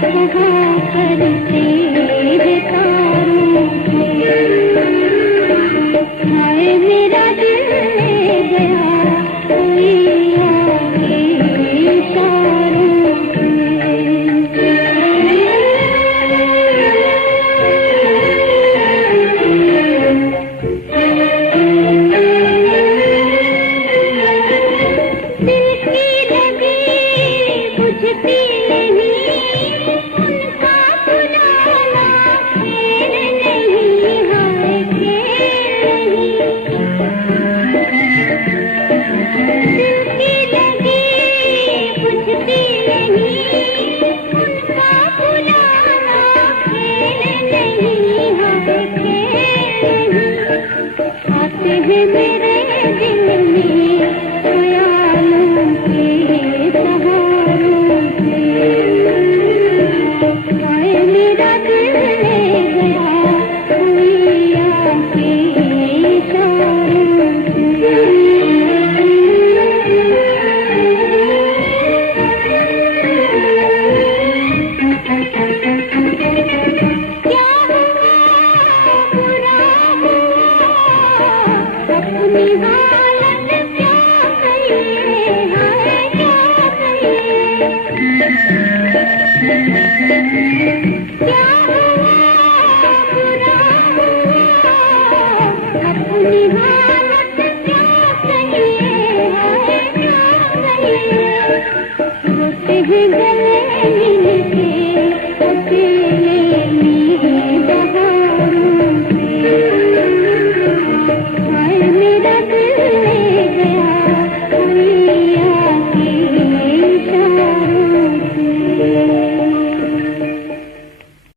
कहाँ करते हैं तारों के। हाय मेरा दिल ले गया कोई आगे इशारों के। दिल की लगी बुझती नहीं, उनका बुलाना खेल नहीं, हाय खेल नहीं। दिल की लगी बुझती नहीं, उनका बुलाना खेल नहीं, हाय खेल नहीं। आते हैं मेरे दिल में ख्यालों के सहारों से। हाय मेरा दिल ले गया कोई आके इशारों से। क्या हुआ बुरा हुआ अपनी हालत क्या कहिए, हाय क्या कहिए। क्या हुआ बुरा हुआ अपनी हालत